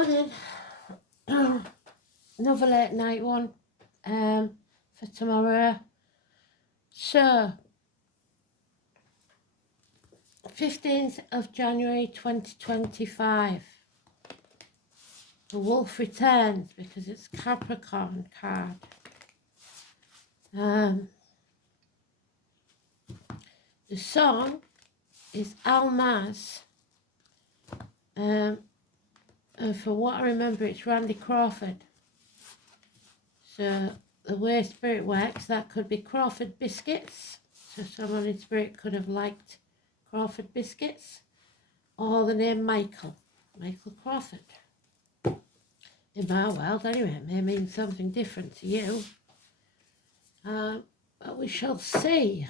morning. Another late night one for tomorrow. So, 15th of January 2025. The wolf returns because it's Capricorn card. The song is Almaz. And for what I remember, it's Randy Crawford. So the way spirit works, that could be Crawford biscuits. So someone in spirit could have liked Crawford biscuits, or the name Michael Crawford. In my world, anyway, it may mean something different to you, but we shall see.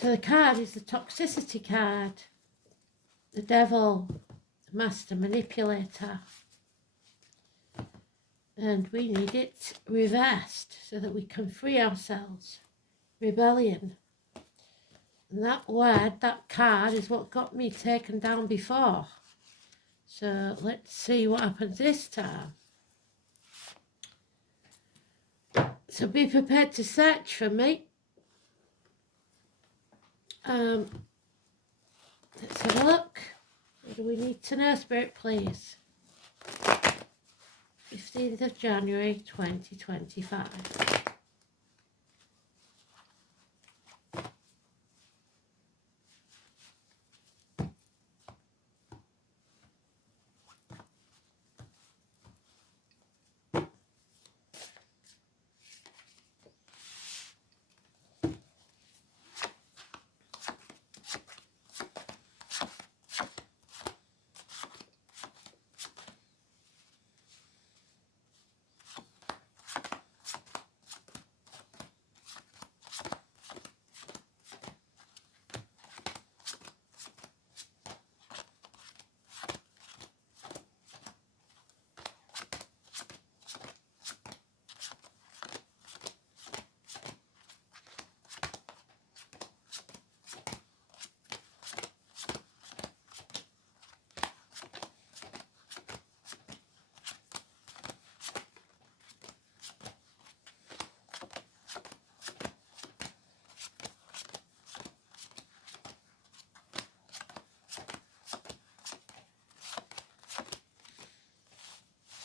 So the card is the toxicity card, the devil, the master manipulator. And we need it reversed so that we can free ourselves. Rebellion. And that word, that card, is what got me taken down before. So let's see what happens this time. So be prepared to search for me. Let's have a look. What do we need to know, Spirit, please? 15th of January 2025.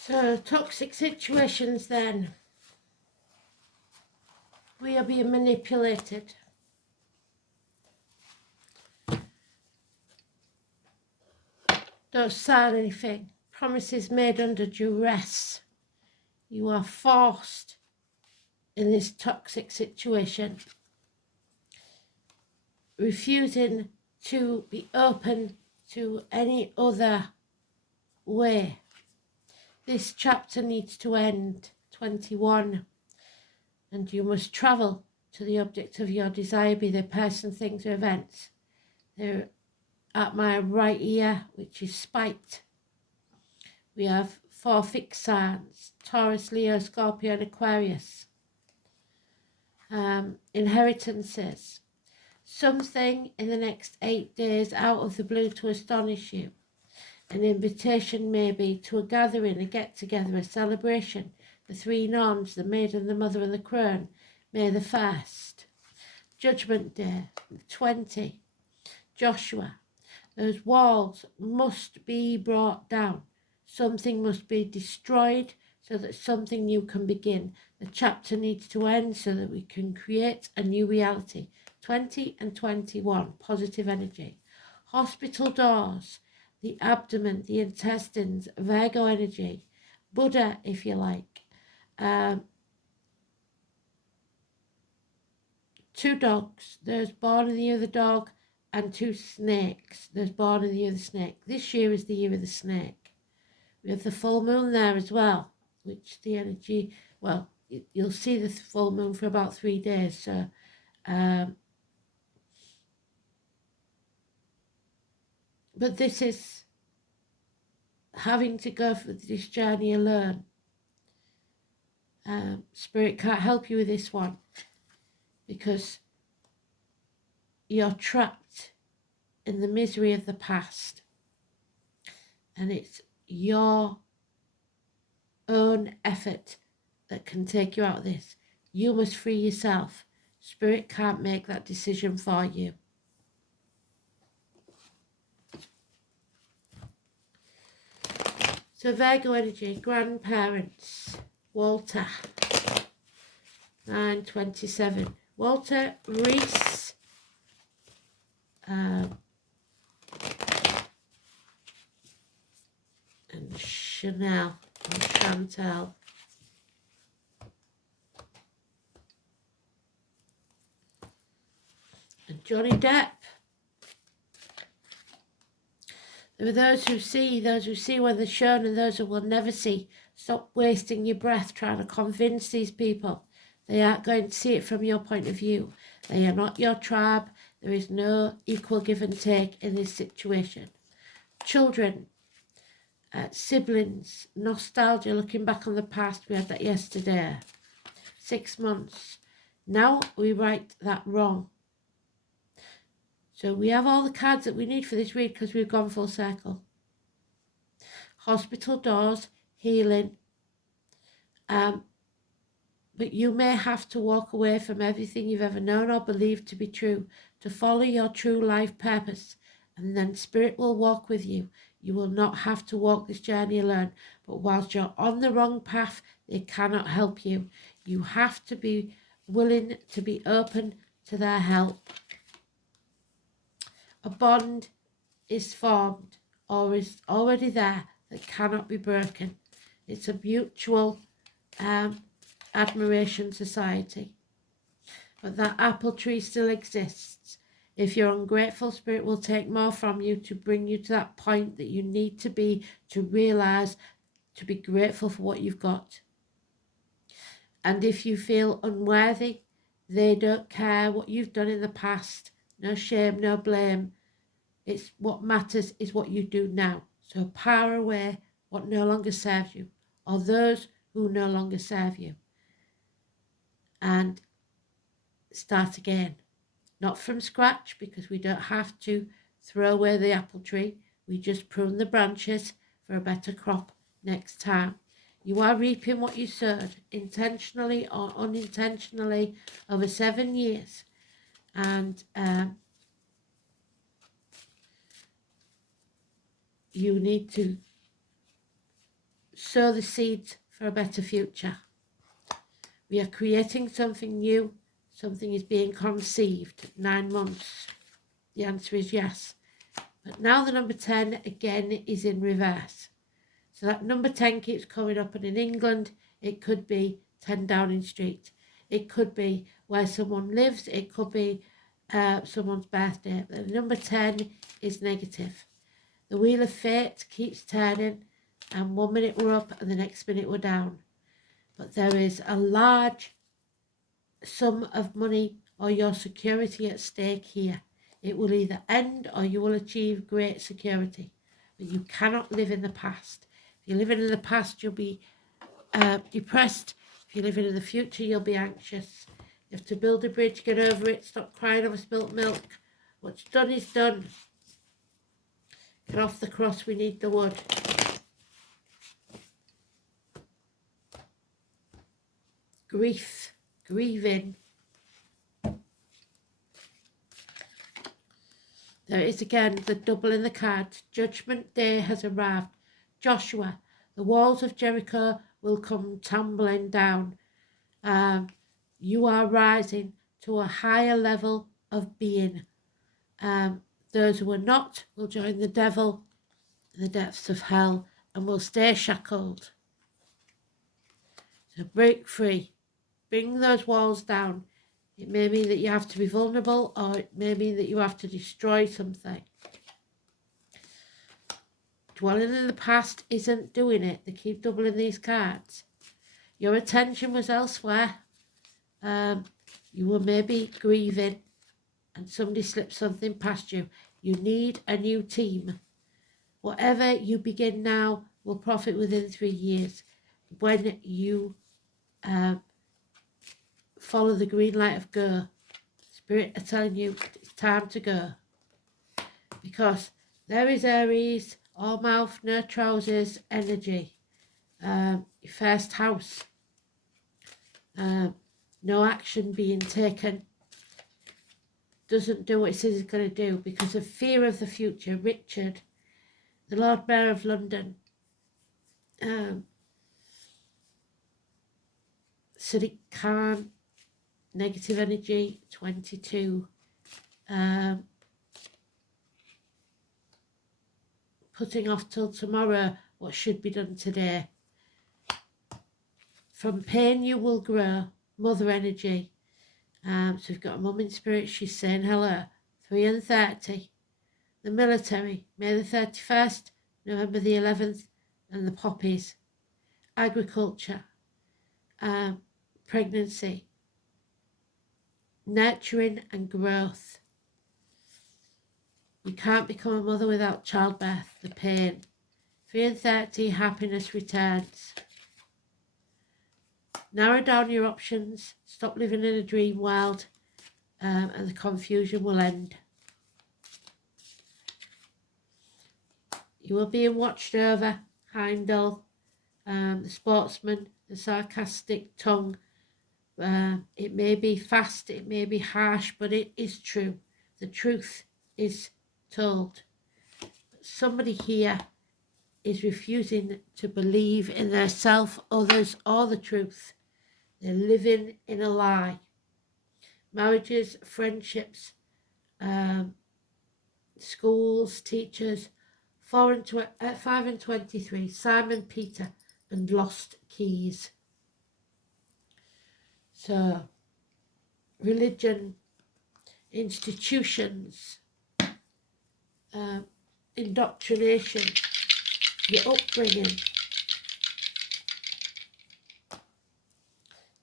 So, toxic situations then. We are being manipulated. Don't sign anything. Promises made under duress. You are forced in this toxic situation. Refusing to be open to any other way. This chapter needs to end, 21, and you must travel to the object of your desire, be they person, things, or events. They're at my right ear, which is spite. We have 4 fixed signs, Taurus, Leo, Scorpio, and Aquarius. Inheritances. Something in the next 8 days out of the blue to astonish you. An invitation maybe to a gathering, a get-together, a celebration. The 3 norms, the maiden, the mother, and the crone. May the 1st. Judgment Day, 20. Joshua. Those walls must be brought down. Something must be destroyed so that something new can begin. The chapter needs to end so that we can create a new reality. 20 and 21, positive energy. Hospital doors. The abdomen, the intestines, Virgo energy, Buddha, if you like. 2 dogs. There's born and the other dog, and 2 snakes. There's born in the year of the snake. This year is the year of the snake. We have the full moon there as well, which the energy, well, you'll see the full moon for about 3 days. So, but this is having to go for this journey alone. Spirit can't help you with this one because you're trapped in the misery of the past, and it's your own effort that can take you out of this. You must free yourself. Spirit can't make that decision for you. So Virgo energy, grandparents, Walter, 927. Walter Reese, and Chanel, or Chantel. And Johnny Depp. There are those who see when they're shown, and those who will never see. Stop wasting your breath trying to convince these people. They aren't going to see it from your point of view. They are not your tribe. There is no equal give and take in this situation. Children, siblings, nostalgia, looking back on the past. We had that yesterday. 6 months. Now we right that wrong. So we have all the cards that we need for this read because we've gone full circle. Hospital doors, healing. But you may have to walk away from everything you've ever known or believed to be true to follow your true life purpose. And then Spirit will walk with you. You will not have to walk this journey alone. But whilst you're on the wrong path, they cannot help you. You have to be willing to be open to their help. A bond is formed or is already there that cannot be broken. It's a mutual admiration society. But that apple tree still exists. If you're ungrateful, Spirit will take more from you to bring you to that point that you need to be to realise, to be grateful for what you've got. And if you feel unworthy, they don't care what you've done in the past. No shame, no blame. It's what matters is what you do now. So power away what no longer serves you, or those who no longer serve you. And start again. Not from scratch, because we don't have to throw away the apple tree. We just prune the branches for a better crop next time. You are reaping what you sowed, intentionally or unintentionally, over 7 years. And you need to sow the seeds for a better future. We are creating something new. Something is being conceived. 9 months. The answer is yes. But now the number 10 again is in reverse. So that number 10 keeps coming up, and in England it could be 10 Downing Street. It could be where someone lives. It could be someone's birthday. But the number 10 is negative. The wheel of fate keeps turning, and 1 minute we're up and the next minute we're down. But there is a large sum of money or your security at stake here. It will either end or you will achieve great security. But you cannot live in the past. If you're living in the past, you'll be depressed. If you're living in the future, you'll be anxious. You have to build a bridge, get over it, stop crying over spilt milk. What's done is done. Get off the cross, we need the wood. Grief, grieving. There is again the double in the cards. Judgment Day has arrived. Joshua, the walls of Jericho will come tumbling down. You are rising to a higher level of being. Those who are not will join the devil in the depths of hell and will stay shackled. So break free. Bring those walls down. It may mean that you have to be vulnerable, or it may mean that you have to destroy something. Dwelling in the past isn't doing it. They keep doubling these cards. Your attention was elsewhere. You were maybe grieving and somebody slipped something past you. You need a new team. Whatever you begin now will profit within 3 years when you follow the green light of go. Spirit are telling you it's time to go. Because there is Aries, all mouth, no trousers, energy. Your first house. No action being taken. Doesn't do what it says it's going to do because of fear of the future. Richard, the Lord Mayor of London, Sadiq Khan, negative energy, 22. Putting off till tomorrow what should be done today. From pain you will grow, mother energy. So we've got a mum in spirit, she's saying hello. 3 and 30. The military, May the 31st, November the 11th, and the poppies. Agriculture, pregnancy, nurturing and growth. You can't become a mother without childbirth, the pain. 3 and 30, happiness returns. Narrow down your options, stop living in a dream world, and the confusion will end. You are being watched over, Heimdall, the sportsman, the sarcastic tongue. It may be fast, it may be harsh, but it is true. The truth is told. Somebody here is refusing to believe in their self, others, or the truth. They're living in a lie. Marriages, friendships, schools, teachers. 5 and 23, Simon Peter and lost keys. So, religion, institutions, indoctrination, your upbringing.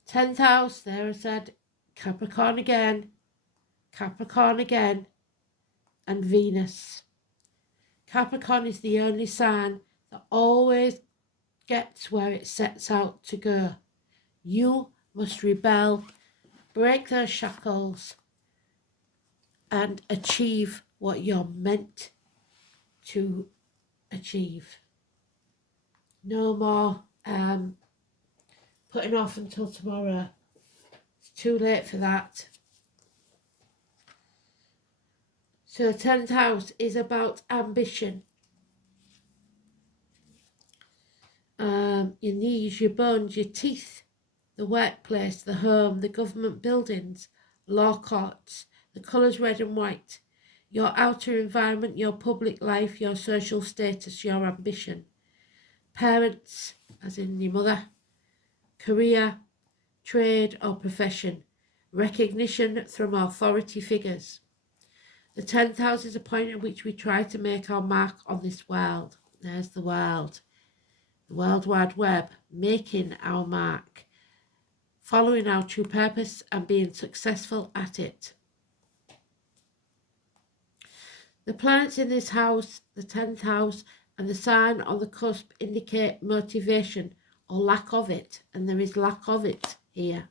10th house, there I said, Capricorn again, and Venus. Capricorn is the only sign that always gets where it sets out to go. You must rebel, break those shackles, and achieve what you're meant to achieve. No more putting off until tomorrow. It's too late for that. So 10th house is about ambition. Your knees, your bones, your teeth, the workplace, the home, the government buildings, law courts, the colours red and white, your outer environment, your public life, your social status, your ambition. Parents, as in your mother, career, trade or profession, recognition from authority figures. The 10th house is a point at which we try to make our mark on this world. There's the world. The World Wide Web, making our mark, following our true purpose and being successful at it. The planets in this house, the 10th house, and the sign on the cusp indicate motivation or lack of it, and there is lack of it here.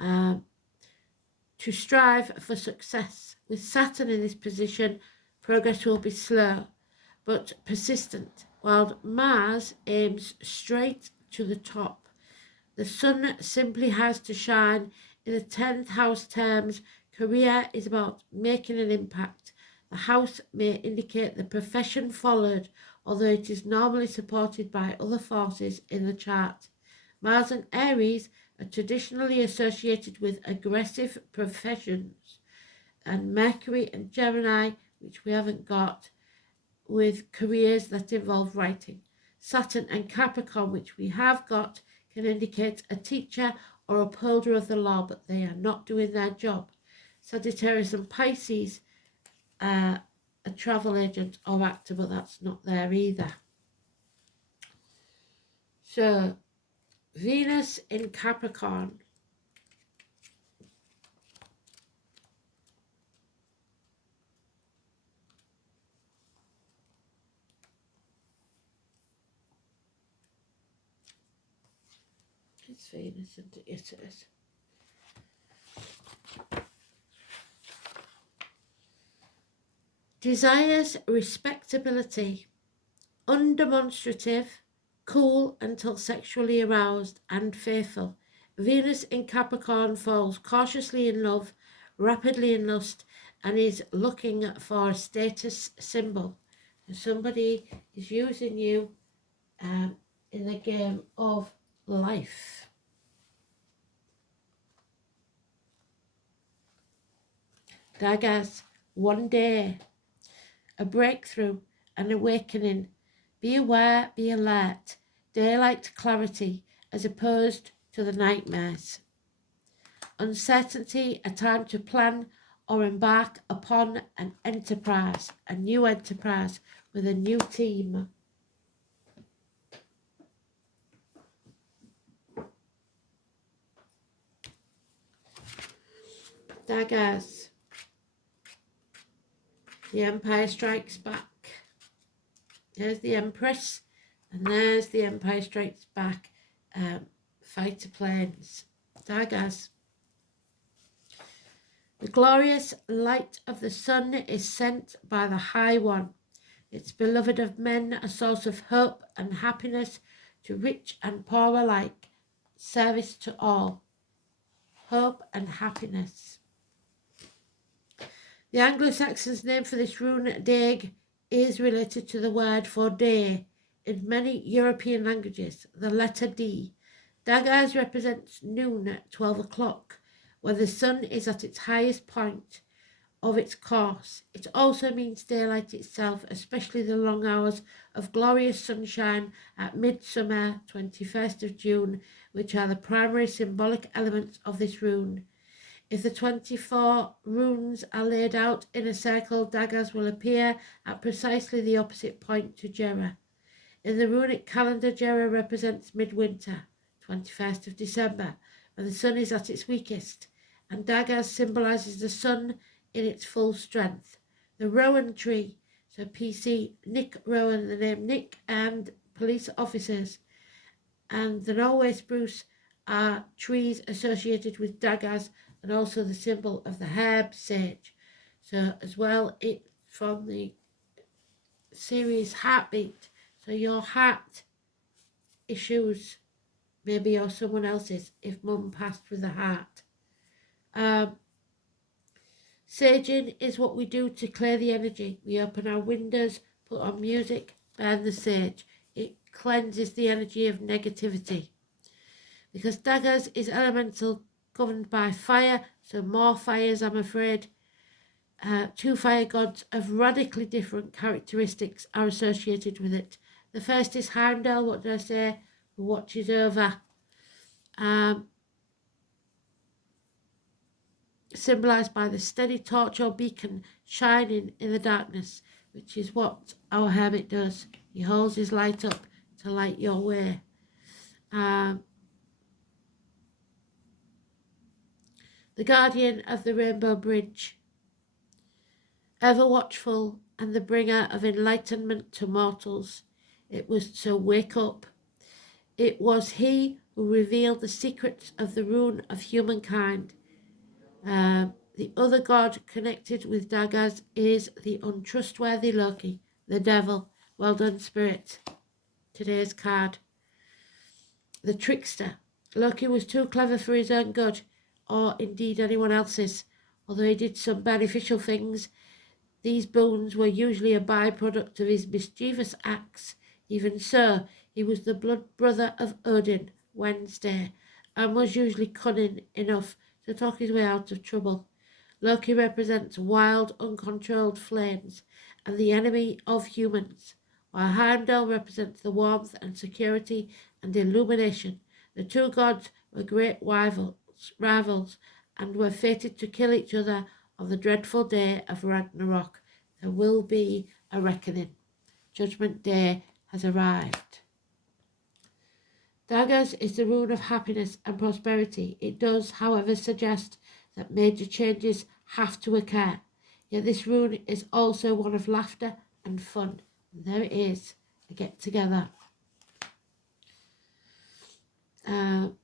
To strive for success. With Saturn in this position, progress will be slow but persistent, while Mars aims straight to the top. The sun simply has to shine. In the 10th house terms, career is about making an impact. The house may indicate the profession followed, although it is normally supported by other forces in the chart. Mars and Aries are traditionally associated with aggressive professions, and Mercury and Gemini, which we haven't got, with careers that involve writing. Saturn and Capricorn, which we have got, can indicate a teacher or upholder of the law, but they are not doing their job. Sagittarius and Pisces are a travel agent or actor, but that's not there either. So, Venus in Capricorn. It's Venus, and it is. Desires respectability, undemonstrative, cool until sexually aroused, and faithful. Venus in Capricorn falls cautiously in love, rapidly in lust, and is looking for a status symbol. And somebody is using you in the game of life. Daggers, one day, a breakthrough, an awakening. Be aware, be alert. Daylight clarity as opposed to the nightmares. Uncertainty, a time to plan or embark upon an enterprise, a new enterprise with a new team. Daggers. The Empire Strikes Back. There's the Empress, and there's the Empire Strikes Back fighter planes. Daggers. The glorious light of the sun is sent by the High One. It's beloved of men, a source of hope and happiness to rich and poor alike, service to all. Hope and happiness. The Anglo-Saxons name for this rune, Dag, is related to the word for day in many European languages, the letter D. Daggers represents noon at 12 o'clock, where the sun is at its highest point of its course. It also means daylight itself, especially the long hours of glorious sunshine at midsummer, 21st of June, which are the primary symbolic elements of this rune. If the 24 runes are laid out in a circle, daggers will appear at precisely the opposite point to Jera. In the runic calendar, Jera represents midwinter, 21st of December, when the sun is at its weakest, and daggers symbolises the sun in its full strength. The Rowan tree, so PC Nick Rowan, the name Nick, and police officers, and the Norway spruce are trees associated with daggers, and also the symbol of the herb sage. So as well, it's from the series Heartbeat. So your heart issues, maybe or someone else's, if mum passed with a heart. Saging is what we do to clear the energy. We open our windows, put on music, burn the sage. It cleanses the energy of negativity. Because daggers is elemental, governed by fire, so more fires, I'm afraid. Two fire gods of radically different characteristics are associated with it. The first is Heimdall, what did I say, who watches over. Symbolised by the steady torch or beacon shining in the darkness, which is what our hermit does. He holds his light up to light your way. The guardian of the rainbow bridge, ever watchful and the bringer of enlightenment to mortals. It was to wake up. It was he who revealed the secrets of the rune of humankind. The other god connected with daggers is the untrustworthy Loki, the devil. Well done, Spirit. Today's card. The trickster. Loki was too clever for his own good, or indeed anyone else's. Although he did some beneficial things, these boons were usually a byproduct of his mischievous acts. Even so, he was the blood brother of Odin, Wednesday, and was usually cunning enough to talk his way out of trouble. Loki represents wild, uncontrolled flames and the enemy of humans, while Heimdall represents the warmth and security and illumination. The two gods were great rivals and were fated to kill each other on the dreadful day of Ragnarok. There will be a reckoning. Judgment Day has arrived. Daggers is the rune of happiness and prosperity. It does, however, suggest that major changes have to occur. Yet this rune is also one of laughter and fun. And there it is, a get together. And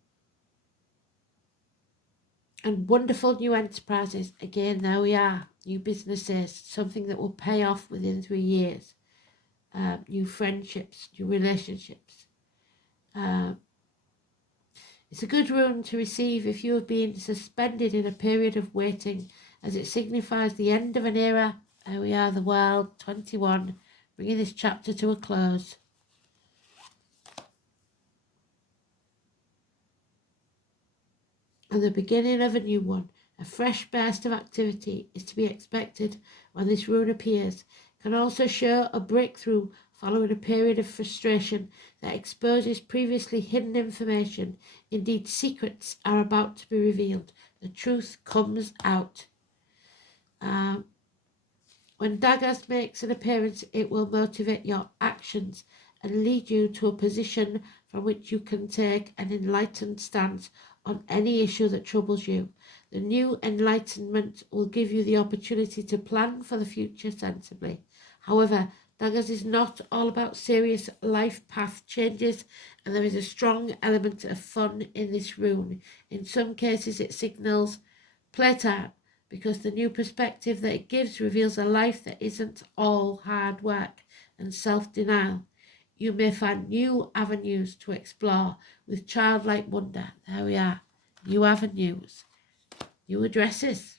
wonderful new enterprises. Again, there we are. New businesses, something that will pay off within 3 years. New friendships, new relationships. It's a good rune to receive if you have been suspended in a period of waiting, as it signifies the end of an era. There we are, the world, 21, bringing this chapter to a close. And the beginning of a new one. A fresh burst of activity is to be expected when this rune appears. It can also show a breakthrough following a period of frustration that exposes previously hidden information. Indeed, secrets are about to be revealed. The truth comes out. When Daggers makes an appearance, it will motivate your actions and lead you to a position from which you can take an enlightened stance on any issue that troubles you. The new enlightenment will give you the opportunity to plan for the future sensibly. However, Daggers is not all about serious life path changes, and there is a strong element of fun in this rune. In some cases, it signals playtime, because the new perspective that it gives reveals a life that isn't all hard work and self-denial. You may find new avenues to explore with childlike wonder. There we are, new avenues, new addresses.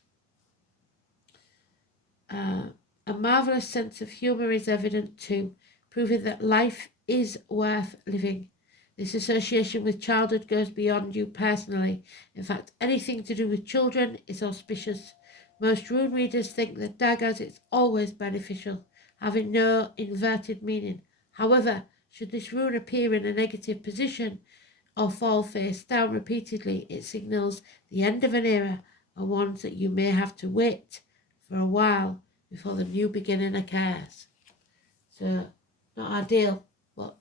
A marvellous sense of humour is evident too, proving that life is worth living. This association with childhood goes beyond you personally. In fact, anything to do with children is auspicious. Most rune readers think that daggers is always beneficial, having no inverted meaning. However, should this rune appear in a negative position or fall face down repeatedly, it signals the end of an era, and ones that you may have to wait for a while before the new beginning occurs. So, not ideal, but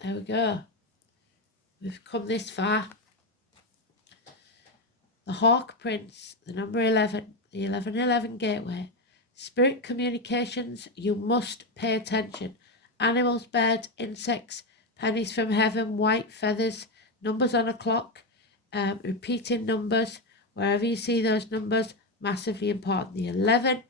there we go. We've come this far. The Hawk Prince, the number 11, the 1111 gateway. Spirit communications, you must pay attention. Animals, birds, insects, pennies from heaven, white feathers, numbers on a clock, repeating numbers. Wherever you see those numbers, massively important. The 11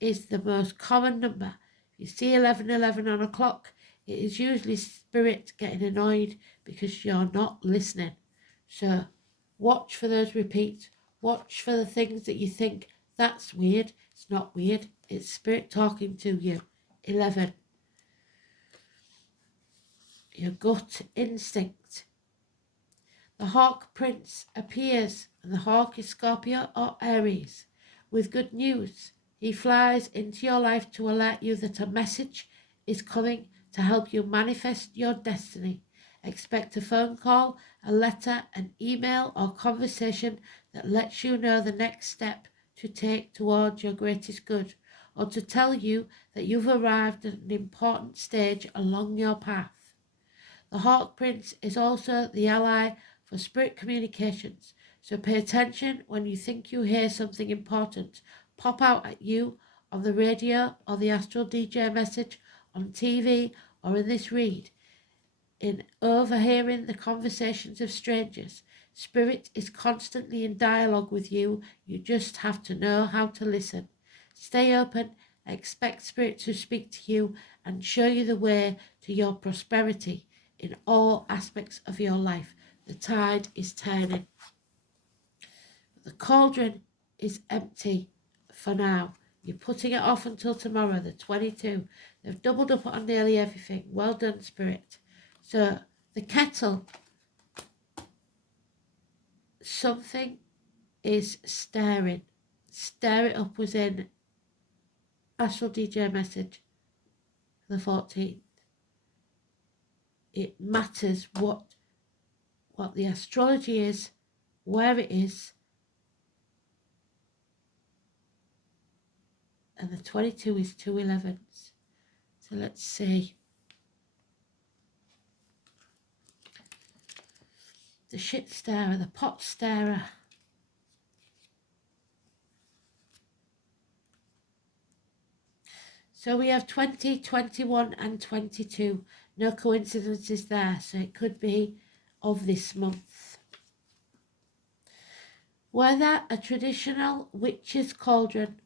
is the most common number. If you see 1111 on a clock, it is usually spirit getting annoyed because you're not listening. So watch for those repeats. Watch for the things that you think, that's weird. It's not weird. It's spirit talking to you. 11. Your gut instinct. The Hawk Prince appears, and the hawk is Scorpio or Aries, with good news. He flies into your life to alert you that a message is coming to help you manifest your destiny. Expect a phone call, a letter, an email, or conversation that lets you know the next step to take towards your greatest good, or to tell you that you've arrived at an important stage along your path. The Hawk Prince is also the ally for spirit communications, so pay attention when you think you hear something important pop out at you on the radio or the astral DJ message, on TV, or in this read. In overhearing the conversations of strangers, spirit is constantly in dialogue with you. You just have to know how to listen. Stay open, expect spirit to speak to you and show you the way to your prosperity in all aspects of your life. The tide is turning. The cauldron is empty for now. You're putting it off until tomorrow, the 22. They've doubled up on nearly everything. Well done, Spirit. So the kettle, something is stirring. Stir it up was in Astral DJ message, the 14th. It matters what what the astrology is, where it is, and the 22 is 2 11s. So let's see. The shit starer, the pot starer. So we have 20, 21 and 22. No coincidences there, so it could be of this month. Whether a traditional witch's cauldron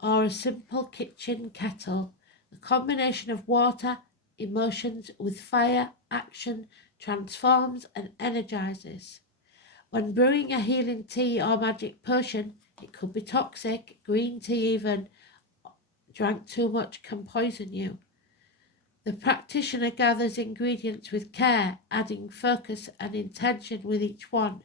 or a simple kitchen kettle, the combination of water, emotions with fire, action transforms and energizes. When brewing a healing tea or magic potion, it could be toxic. Green tea even, drank too much, can poison you. The practitioner gathers ingredients with care, adding focus and intention with each one.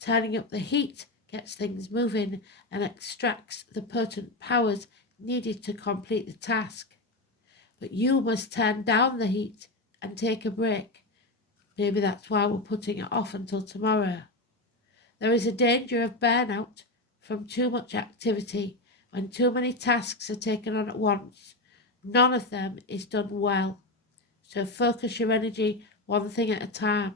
Turning up the heat gets things moving and extracts the potent powers needed to complete the task. But you must turn down the heat and take a break. Maybe that's why we're putting it off until tomorrow. There is a danger of burnout from too much activity when too many tasks are taken on at once. None of them is done well. So focus your energy one thing at a time.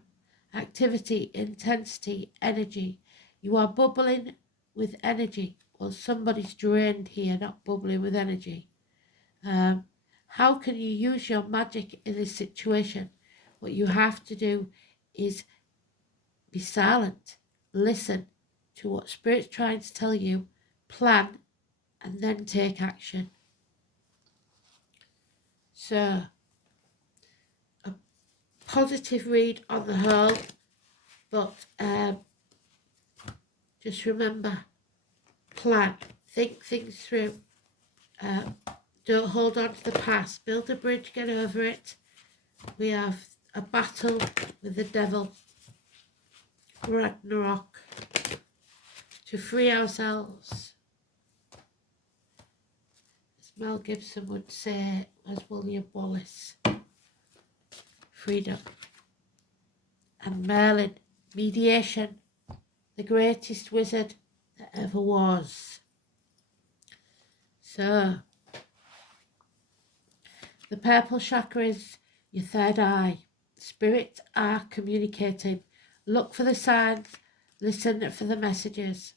Activity, intensity, energy. You are bubbling with energy. Well, somebody's drained here, not bubbling with energy. How can you use your magic in this situation? What you have to do is be silent, listen to what Spirit's trying to tell you, plan, and then take action. So, a positive read on the whole, but just remember, plan, think things through. Don't hold on to the past. Build a bridge, get over it. We have a battle with the devil, Ragnarok, to free ourselves. As Mel Gibson would say, as William Wallace, freedom. And Merlin, mediation, the greatest wizard that ever was. So, the purple chakra is your third eye. Spirits are communicating. Look for the signs, listen for the messages.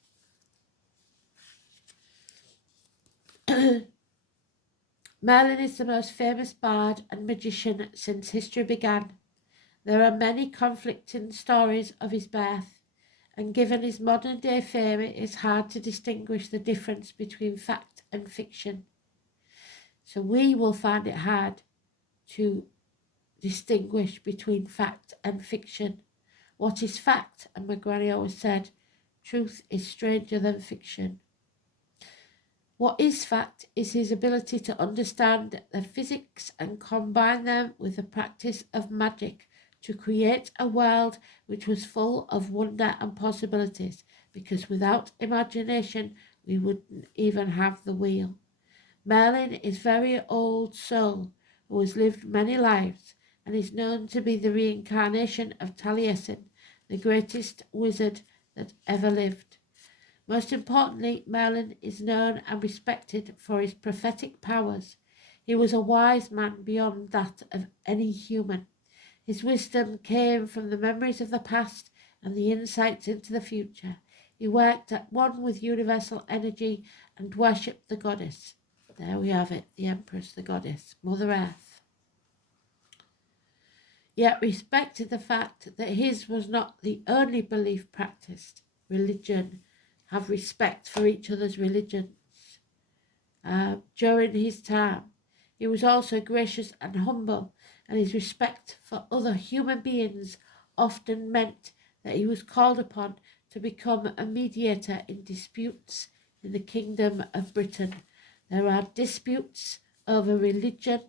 Merlin is the most famous bard and magician since history began. There are many conflicting stories of his birth, and given his modern-day fame, it is hard to distinguish the difference between fact and fiction. So we will find it hard to distinguish between fact and fiction. What is fact? And my granny always said, truth is stranger than fiction. What is fact is his ability to understand the physics and combine them with the practice of magic to create a world which was full of wonder and possibilities, because without imagination we wouldn't even have the wheel. Merlin is a very old soul who has lived many lives and is known to be the reincarnation of Taliesin, the greatest wizard that ever lived. Most importantly, Merlin is known and respected for his prophetic powers. He was a wise man beyond that of any human. His wisdom came from the memories of the past and the insights into the future. He worked at one with universal energy and worshipped the goddess. There we have it, the Empress, the goddess, Mother Earth. Yet respected the fact that his was not the only belief practiced. Religion, have respect for each other's religions. During his time, he was also gracious and humble, and his respect for other human beings often meant that he was called upon to become a mediator in disputes in the Kingdom of Britain. There are disputes over religion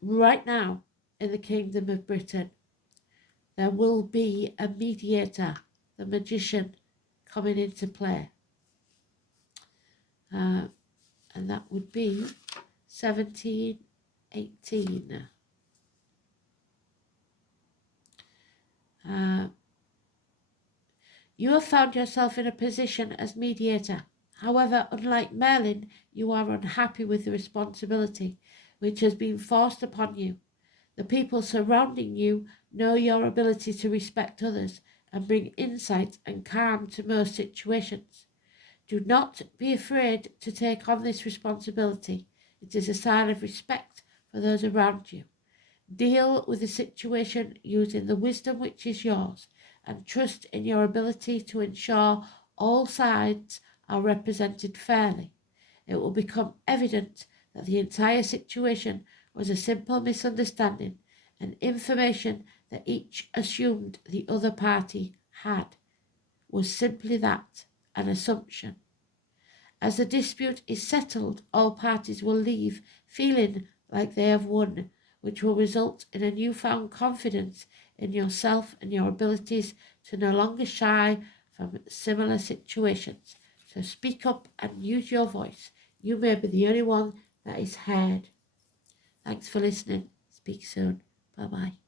right now in the Kingdom of Britain. There will be a mediator, the magician, coming into play. And that would be 1718. You have found yourself in a position as mediator. However, unlike Merlin, you are unhappy with the responsibility which has been forced upon you. The people surrounding you know your ability to respect others and bring insight and calm to most situations. Do not be afraid to take on this responsibility. It is a sign of respect for those around you. Deal with the situation using the wisdom which is yours and trust in your ability to ensure all sides are represented fairly. It will become evident that the entire situation was a simple misunderstanding, and information that each assumed the other party had was simply that, an assumption. As the dispute is settled, all parties will leave feeling like they have won, which will result in a newfound confidence in yourself and your abilities to no longer shy from similar situations. So speak up and use your voice. You may be the only one that is heard. Thanks for listening. Speak soon. Bye-bye.